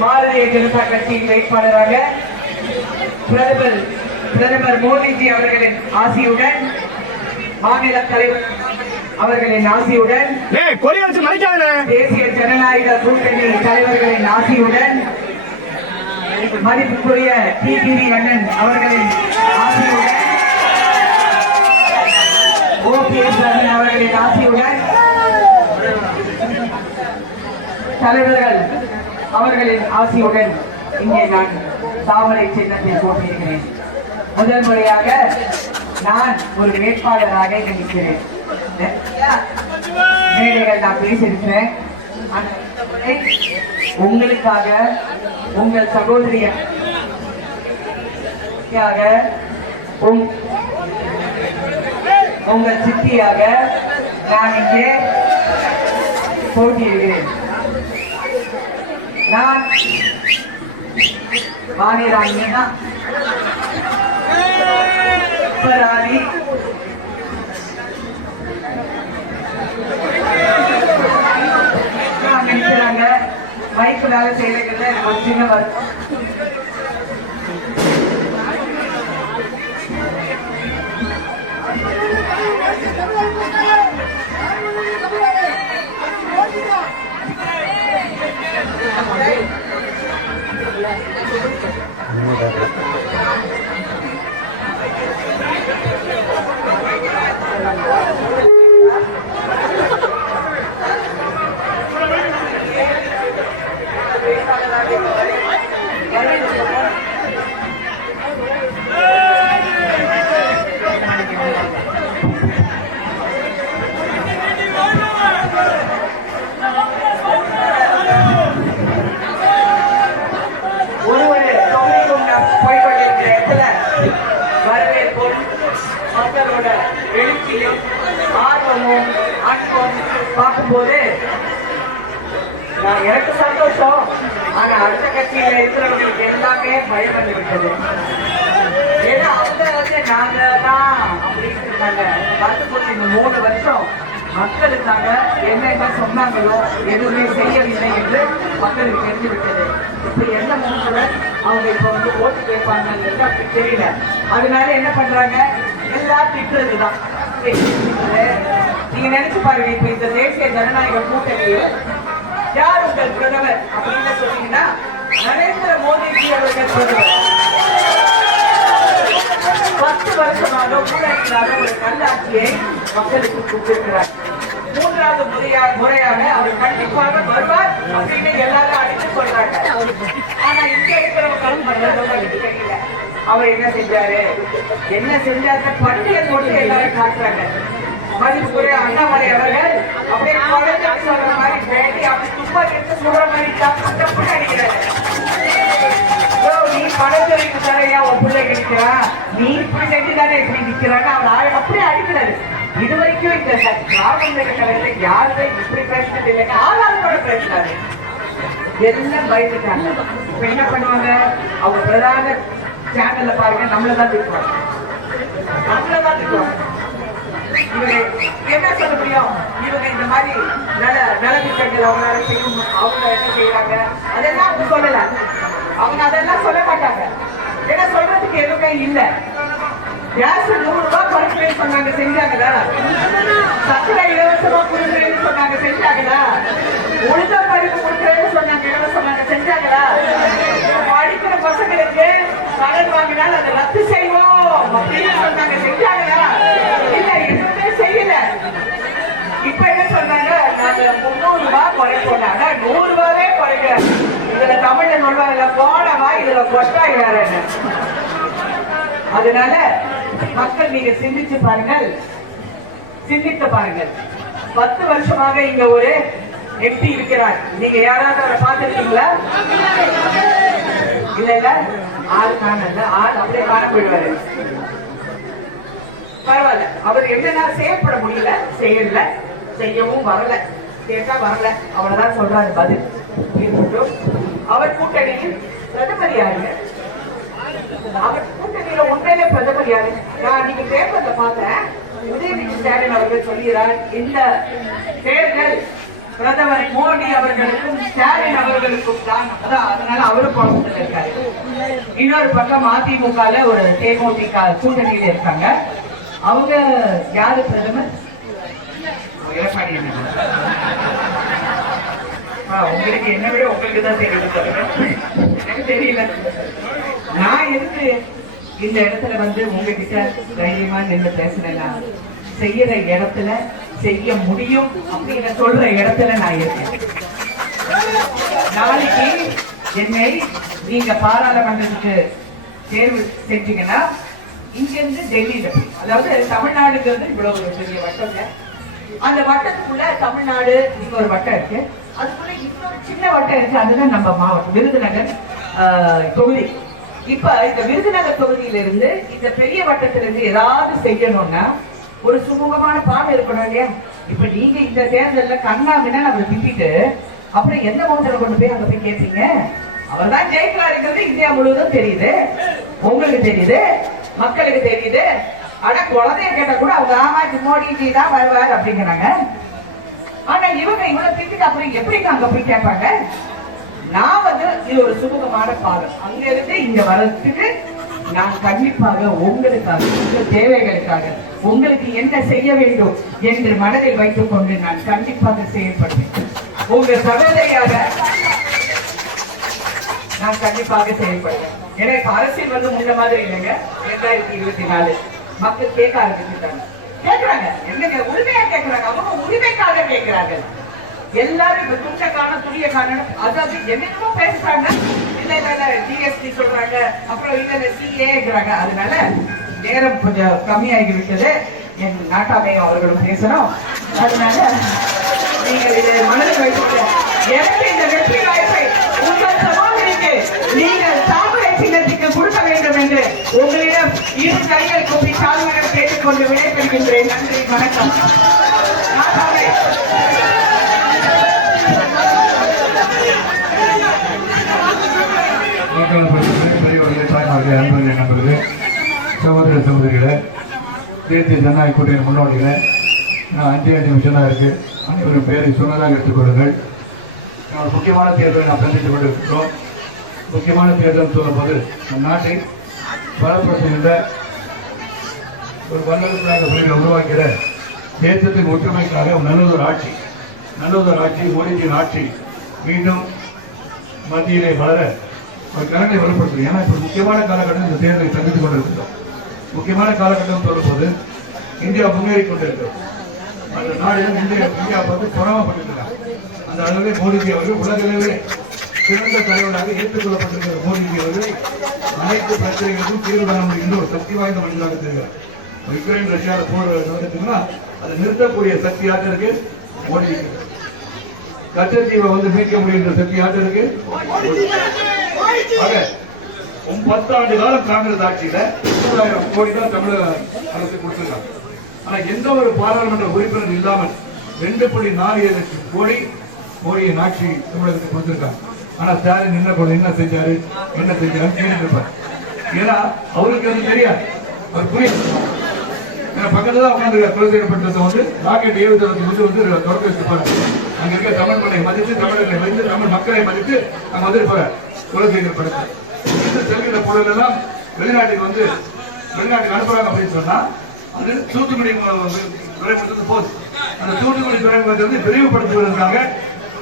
பாரதிய ஜனதா கட்சியின் வேட்பாளராக பிரதமர் மோடிஜி அவர்களின் ஆசியுடன், மாநில தலைவர் அவர்களின் ஆசியுடன், தேசிய ஜனநாயக கூட்டணி தலைவர்களின் ஆசியுடன், மதிப்புக்குரிய டிடிவி அண்ணன் அவர்களின் ஆசியுடன், ஓபிஎஸ் அண்ணன் அவர்களின் ஆசியுடன், தலைவர்கள் அவர்களின் ஆசியுடன் இங்கே நான் தாமரை சின்னத்தில் போட்டியிருக்கிறேன். முதல் முறையாக நான் ஒரு வேட்பாளராக நிற்கிறேன். மேடைகள் நான் பேசியிருக்கிறேன். உங்களுக்காக, உங்கள் சகோதரியாக, உங்கள் சித்தியாக நான் இங்கே போட்டியிடுகிறேன். நான் வாணிராணினா பராணி நினைக்கிறாங்க. மைக்கு வேலை செய்யறதுல எனக்கு ஒரு சின்ன வருத்தம். பார்க்கும்போது எனக்கு சந்தோஷம். ஆனா அடுத்த கட்சியில இருக்கிறவங்களுக்கு எல்லாமே பயம் வந்து விட்டது. ஏன்னா அவங்க நாங்க தான் அப்படின்னு இருந்தாங்க. பார்த்துப்போது இந்த 3 வருஷம் மக்களுக்காக என்னென்ன சொன்னாங்களோ எதுவுமே செய்யவில்லை என்று மக்களுக்கு தெரிந்து விட்டது. இப்ப என்ன மூன்றுடன் அவங்க இப்ப வந்து ஓட்டு கேட்பாங்கன்றது அப்படி தெரியல. அதனால என்ன பண்றாங்க, எல்லாம் திட்டுறதுதான். நீங்க நினைச்சு பாருங்க, இப்ப இந்த தேசிய ஜனநாயக கூட்டணியில் யார் உங்கள் பிரதமர் அப்படின்னு சொன்னீங்கன்னா நரேந்திர மோடிஜி அவர்கள் பிரதமர். 10 வருஷமாக ஊழலாக ஒரு நல்லாட்சியை மக்களுக்கு கொடுத்திருக்கிறார். 3வது முறையாக அவர் கண்டிப்பாக வருவார் அப்படின்னு எல்லாரும் அடித்து சொல்றாங்க. ஆனா இங்க இருக்கிறவங்க தெரியல அவர் என்ன செஞ்சாரு, என்ன செஞ்சாரு பட்டியல் போட்டு எல்லாரும் காட்டுறாங்க. மதிப்புக்குரிய அண்ணாமலை அவர்கள் அப்படியே குழந்தைன்னு சொல்ற மாதிரி பேட்டி அப்படி துப்பாக்கி எடுத்து சொல்ற மாதிரி தப்பு அடிக்கிறாரு. நீ பணத்துறைக்கு தரையா உன் பிள்ளை கிடைக்கிறா, நீ இப்படி செஞ்சுதானே இப்படி நிக்கிறான்னு அவர் அப்படியே அடிக்கிறாரு. இது வரைக்கும் இந்த திராவிட கலையில யாருமே இப்படி பேசினது இல்லைங்க. ஆளாளோட பேசினாரு. எல்லாம் பயந்துட்டாங்க. இப்ப என்ன பண்ணுவாங்க, அவங்க பிரதான சேனல்ல பாருங்க, நம்மளதான் திட்டுவாங்க. இவங்க என்ன சொல்ல முடியும், இவங்க இந்த மாதிரி நலத்திட்டங்கள் அவங்களால செய்யும், அவங்க என்ன செய்யறாங்க அதெல்லாம் அவங்க சொல்லல. அவங்க அதெல்லாம் சொல்ல மாட்டாங்க. ஏன்னா சொல்றதுக்கு எதுவுமே இல்லை. கேஸ் 100 ரூபாய் குறைக்கிறேன்னு சொன்னாங்க, செஞ்சாங்களா? சக்கரை இலவசமா கொடுக்குறேன்னு சொன்னாங்க, செஞ்சாங்களா? உளுந்த பருப்பு கொடுக்குறேன்னு சொன்னாங்க, இலவசமாக செஞ்சாங்களா? படிக்கிற பசங்களுக்கு கடன் வாங்கினால் அதை ரத்து செய்வோம் அப்படின்னு சொன்னாங்க, செஞ்சாங்களா? இல்ல, எதுவுமே செய்யல. இப்ப என்ன சொன்னாங்க, நாங்க 300 ரூபாய் குறைப்போம். 100 ரூபாவே குறைக்கிறேன். இதுல தமிழ்ல சொல்வாங்க போனவா, இதுல கொட்டாய் வேற என்ன. அதனால மக்கள் நீங்க சிந்திச்சு பாருங்கள், சிந்தித்து பாருங்கள். 10 வருஷமாக இங்க ஒரு எம்பி இருக்கிறார். நீங்க யாராவது அவரை பார்த்திருக்கீங்களா? இல்ல இல்ல, ஆள் காணல. ஆள் அப்படியே காண போயிடுவாரு. பரவாயில்ல, அவர் என்னன்னா செயல்பட முடியல, செய்யல, செய்யவும் வரல, கேட்டா வரல, அவ்வளவுதான் சொல்றாரு பதில். அவர் கூட்டணியில் பிரதமர் யாருங்க? அவர் கூட்டணியில உண்மையிலே பிரதமர் யாரு? நான் அன்னைக்கு பேப்பர்ல பார்த்தேன், உதயநிதி ஸ்டாலின் அவர்கள் சொல்கிறார், இந்த தேர்தல் பிரதமர் மோடி அவர்களுக்கும் ஸ்டாலின் அவர்களுக்கும் தான். அதனால அவரும் குழப்பத்தில் இருக்காரு. இன்னொரு பக்கம் அதிமுக ஒரு தேமுதிக கூட்டணியில இருக்காங்க. அவங்க யாரு பிரதமர்? எடப்பாடி. உங்களுக்கு என்ன விட உங்களுக்கு தான் தெரியும், எனக்கு தெரியல. நான் எதுக்கு இந்த இடத்துல உங்ககிட்ட தைரியமா நின்று பேசுறேன்னா, செய்யற இடத்துல செய்ய முடியும் அப்படின்னு சொல்ற இடத்துல நான் இருக்கேன். நாளைக்கு என்னை நீங்க பாராளுமன்றத்துக்கு தேர்வு செஞ்சீங்கன்னா, இங்க இருந்து டெல்லியில போய், அதாவது தமிழ்நாடுங்கிறது இவ்வளவு ஒரு பெரிய வட்டங்க, அந்த வட்டத்துக்குள்ள தமிழ்நாடு இன்னொரு வட்டம் இருக்கு, அதுக்குள்ள இன்னொரு சின்ன வட்டம் இருக்கு, அதுதான் நம்ம மாவட்டம் விருதுநகர் தொகுதி. இப்ப இந்த விருதுநகர் தொகுதியில இருந்து இந்த பெரிய வட்டத்துல இருந்து ஏதாவது செய்யணும்னா ஒரு சுமூகமான பாதை இருக்கணும் இல்லையா? இப்ப நீங்க இந்த தேர்தல்ல கண்ணாமின்னா அவரை திட்டிட்டு அப்புறம் எந்த மோட்டரை கொண்டு போய் அங்க போய் கேட்பீங்க? அவர் தான் ஜெயிக்கலாருங்கிறது இந்தியா முழுவதும் தெரியுது, உங்களுக்கு தெரியுது, மக்களுக்கு தெரியுது. ஆனா குழந்தைய கேட்டா கூட அவங்க ஆமாச்சு மோடி தான் வருவார் அப்படிங்கிறாங்க. ஆனா இவங்க இவ்வளவு திட்டிட்டு அப்புறம் எப்படி அங்க போய் கேட்பாங்க? நான் இது ஒரு சுமூகமான பாலம், அங்க இருந்து இங்க வர்றதுக்கு நான் கண்டிப்பாக உங்களுக்காக, உங்கள் தேவைகளுக்காக, உங்களுக்கு என்ன செய்ய வேண்டும் என்று மனதில் வைத்துக் கொண்டு நான் கண்டிப்பாக செயல்படுவேன். உங்க சகோதரியாக நான் கண்டிப்பாக செயல்படுவேன். எனக்கு அரசியல் முன்ன மாதிரி இல்லைங்க. 2024 மக்கள் கேட்க ஆரம்பிச்சுட்டாங்க, கேட்கிறாங்க, என்னங்க உரிமையா கேட்கிறாங்க, அவங்க உரிமைக்காக கேட்கிறார்கள். எல்லாரும் இப்ப துண்டக்கான துணிய காண, அதாவது என்னென்னமோ பேசுறாங்க. இல்ல இல்ல ஜிஎஸ்டி சொல்றாங்க, அப்புறம் இல்ல சிஏங்கிறாங்க. அதனால நேரம் கொஞ்சம் கம்மியாகி விட்டது. என் நாட்டாமையும் அவர்களும் பேசணும். அதனால நீங்கள் இதை மனதில் வைத்து எனக்கு இந்த வெற்றி வாய்ப்பை உங்கள் சகோதரிக்கு நீங்கள் தாமரை சின்னத்துக்கு கொடுக்க வேண்டும் என்று உங்களிடம் இரு கைகள் கூப்பி தாழ்மையாக கேட்டுக்கொண்டு விடைபெறுகின்றேன். நன்றி, வணக்கம். நாட்டாமை பெரியவர்களே, தாய்மார்களே, அன்பர்களே, நண்பர்களே, சகோதர சகோதரிகளே, தேசிய ஜனநாயக கூட்டணி முன்னோடிகளே, 5 நிமிஷம் தான் இருக்கு. அனைவரும் பெயரை சொன்னதாக எடுத்துக்கொள்ளுங்கள். முக்கியமான தேர்தலை நாம் சந்தித்துக் கொண்டிருக்கிறோம். முக்கியமான தேர்தல் சொல்லும்போது நம் நாட்டை பலப்படுத்துகின்ற ஒரு வல்லரசாக உருவாக்கிற தேசத்தின் ஒற்றுமைக்காக நல்லதொரு ஆட்சி, மோடிஜியின் ஆட்சி மீண்டும் மத்தியிலே வளர ஒரு கலனை வலுப்படுத்தும். ஏன்னா இப்போ முக்கியமான காலகட்டம் இந்த தேர்தலை சந்தித்துக் கொண்டிருக்கிறோம். முக்கியமான காலகட்டம் சொல்லும்போது இந்தியா முன்னேறி கொண்டிருக்கிறோம். அந்த நாடுகள் இந்தியா பார்த்து பொறாமப்பட்டிருக்கிறார். அந்த அளவிலே மோடிஜி அவர்கள் உலகளவே சிறந்த தலைவராக ஏற்றுக்கொள்ளப்பட்டிருக்கிற மோடிஜி அவர்கள் அனைத்து பிரச்சனைகளுக்கும் தீர்வு காண முடிகின்ற ஒரு சக்தி வாய்ந்த மனிதராக தெரிகிறார். யுக்ரைன் ரஷ்யாவில் போர் நடந்துச்சுன்னா அதை நிறுத்தக்கூடிய சக்தி ஆற்றலுக்கு மோடி, கச்சத்தீவை மீட்க முடிகின்ற சக்தி ஆற்றலுக்கு. 10 ஆண்டு காலம் காங்கிரஸ் ஆட்சியில 30,000 கோடி தான் தமிழக அரசு கொடுத்திருக்காங்க. ஆனா எந்த ஒரு பாராளுமன்ற உறுப்பினர் இல்லாமல் 2.47 லட்சம் கோடி மோடியின் ஆட்சி தமிழகத்துக்கு கொடுத்திருக்காங்க. ஆனா ஸ்டாலின் என்ன செஞ்சாரு கேட்டுருப்பார். ஏன்னா அவருக்கு தெரியாது, அவர் புரியாது. பக்கத்துல தான் உட்காந்து கொலை செய்யப்பட்டதை ராக்கெட் ஏவுதளத்தை தொடக்க வச்சிருப்பாரு. அங்க இருக்க தமிழ் மண்ணை மதித்து, தமிழர்களை மதித்து, தமிழ் மக்களை மதித்து அங்க வந்திருப்பாரு கொலை செய்யப்படுத்த. செல்கிற பொருள் எல்லாம் வெளிநாட்டுக்கு அனுப்புறாங்க அப்படின்னு சொன்னா அது தூத்துக்குடி துறைமுகத்துக்கு போகுது. அந்த தூத்துக்குடி துறைமுகத்தை விரிவுபடுத்துவதற்காக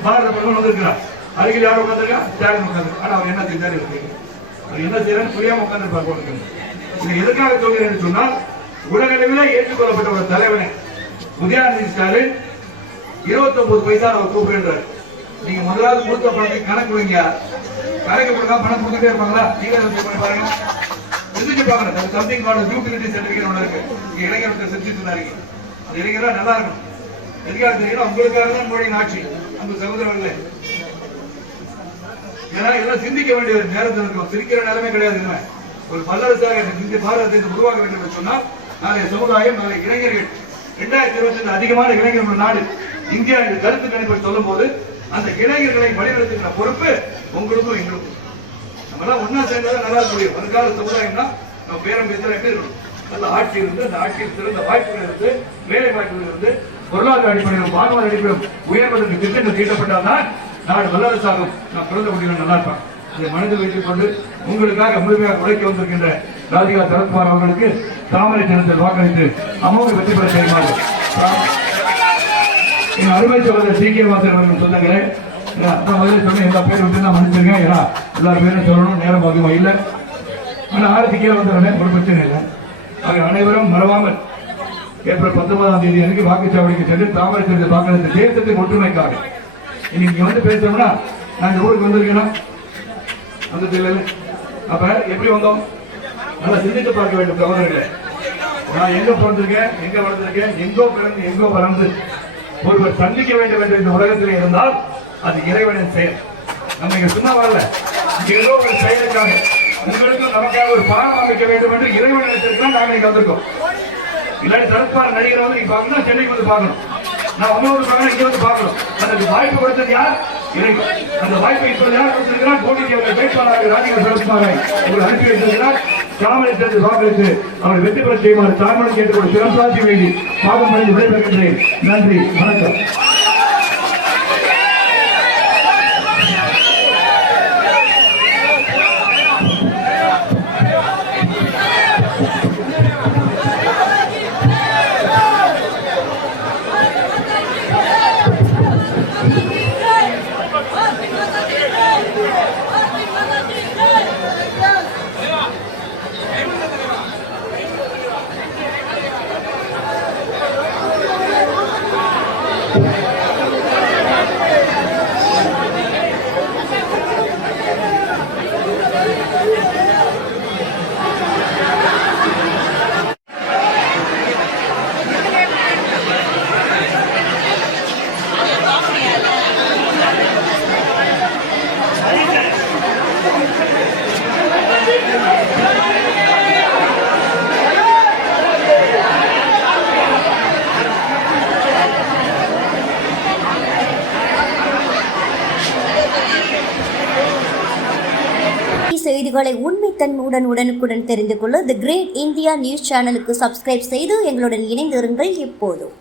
பாரத பிரதமர் வந்திருக்கிறார். அருகில் யாரும் உட்காந்துருக்கா? ஸ்டாலின் உட்காந்து. ஆனா அவர் என்ன செஞ்சாரு, அவர் என்ன செய்யறாரு புரியாம உட்காந்துருப்பாரு. இது எதுக்காக சொல்கிறேன் சொன்னால், உலகளவில் ஏற்றுக்கொள்ளப்பட்ட ஒரு தலைவனை உதயநிதி ஸ்டாலின் 29 பைசா அவர் கூப்பிடுறாரு. நீங்க முதலாவது கொடுத்த பணத்தை கணக்கு வைங்க. கணக்கு கொடுக்காம பணம் கொடுத்துட்டே இருப்பாங்களா? நீங்க பாருங்க, சிந்திச்சு பார்க்கணும். சம்திங் கால்ட் யூட்டிலிட்டி சர்டிஃபிகேட் ஒன்று இருக்கு. இங்க இளைஞர்கள் செஞ்சுட்டு இருந்தாங்க. அந்த இளைஞர்களா நல்லா இருக்கணும். எதுக்காக தெரியும்? உங்களுக்காக தான் மொழி ஆட்சி. அந்த சகோதரர்களே, ஏன்னா இதெல்லாம் சிந்திக்க வேண்டிய ஒரு நேரத்தில் இருக்கும். சிரிக்கிற நிலைமை கிடையாது. ஒரு வல்லரசாக இந்த பாரதத்தை உருவாக்க வேண்டும் என்று சொன்னால் நாளைய சமுதாயம், நாளைய இளைஞர்கள் 2025 அதிகமான இளைஞர்கள் நாடு இந்தியா இந்த கருத்து கணிப்பை சொல்லும் போது அந்த இளைஞர்களை வழிநடத்துகிற பொறுப்பு உங்களுக்கும் எங்களுக்கும். நம்ம எல்லாம் ஒன்னா சேர்ந்ததான் நல்லா இருக்க முடியும். வருங்கால சமுதாயம்னா நம்ம பேரம் பேசுற எப்படி இருக்கணும்? நல்ல ஆட்சி இருந்து, அந்த ஆட்சியில் சிறந்த வாய்ப்புகள் இருந்து, வேலை வாய்ப்புகள் இருந்து, பொருளாதார அடிப்படையிலும் பாதுகாப்பு அடிப்படையிலும் உயர்வதற்கு திட்டங்கள் தீட்டப்பட்டால்தான் நாடு வல்லரசாகும். நான் பிறந்த முடியும் நல்லா இருப்பான். இதை மனதில் வைத்துக் கொண்டு உங்களுக்காக முழுமையாக உழைக்க வந்திருக்கின்ற ராதிகா சரத்குமார் அவர்களுக்கு தாமரை சின்னத்தில் வாக்களித்து அமோக வெற்றி பெற செய்யுமாறு என் அருமை சகோதரர் சீக்கியவாசன் அவர்கள் சொன்னாங்களே. முதல்ல சொன்ன எல்லா பேர் விட்டு நான் மன்னிச்சிருக்கேன். ஏன்னா எல்லாரும் பேரும் சொல்லணும், நேரம் அதிகமாக இல்லை. ஆனால் ஆரத்தி கீழே வந்துடுறேன், ஒரு பிரச்சனை இல்லை. ஆக அனைவரும் மறவாமல் ஏப்ரல் 19ஆம் தேதி அன்னைக்கு வாக்குச்சாவடிக்கு சென்று தாமரை சின்னத்தில் வாக்களித்து தேசத்தின் ஒற்றுமைக்காக. இன்னைக்கு வந்து பேசணும்னா நான் இந்த ஊருக்கு வந்திருக்கேன்னா அந்த தெரியல. அப்ப எப்படி வந்தோம்? நல்லா சிந்தித்து பார்க்க வேண்டும் சகோதரர்களே. நான் எங்க பிறந்திருக்கேன், எங்க வளர்ந்திருக்கேன், எங்கோ பிறந்து எங்கோ வளர்ந்து ஒருவர் சந்திக்க வேண்டும் என்று இந்த உலகத்தில் இருந்தால் அது இறைவனின் செயல். நம்ம இங்க சும்மா வரல, ஏதோ ஒரு செயலுக்காக உங்களுக்கும் நமக்காக ஒரு பாலம் அமைக்க வேண்டும் என்று இறைவன் நினைச்சிருக்கோம். நாங்கள் இங்க வந்திருக்கோம். இல்லாட்டி சரத்குமார் நடிகரை வந்து நீங்க பார்க்கணும், சென்னைக்கு வந்து பார்க்கணும். நான் உங்களோட பார்க்கணும், இங்க வந்து பார்க்கணும். அதுக்கு வாய்ப்பு கொடுத்தது யார்? இறைவன். அந்த வாய்ப்பை இப்ப யார் கொடுத்திருக்கிறார்? கோடிக்கு அவர்கள் வேட்பாளராக ராதிகா சரத்குமாரை இவர் அனுப்பி வைத்திருக்கிறார். தாமரை சேர்ந்து வாக்களித்து அவர் வெற்றி பெற செய்யுமாறு தாமரை கேட்டுக்கொண்டு சிறப்பாசி வேண்டி பாதம் அடைந்து விடைபெறுகின்றேன். நன்றி, வணக்கம். செய்திகளை உண்மைத்தன்மையுடன் உடனுக்குடன் தெரிந்து கொள்ள தி கிரேட் இந்தியா நியூஸ் சேனலுக்கு சப்ஸ்கிரைப் செய்து எங்களுடன் இணைந்திருங்கள். எப்போதும்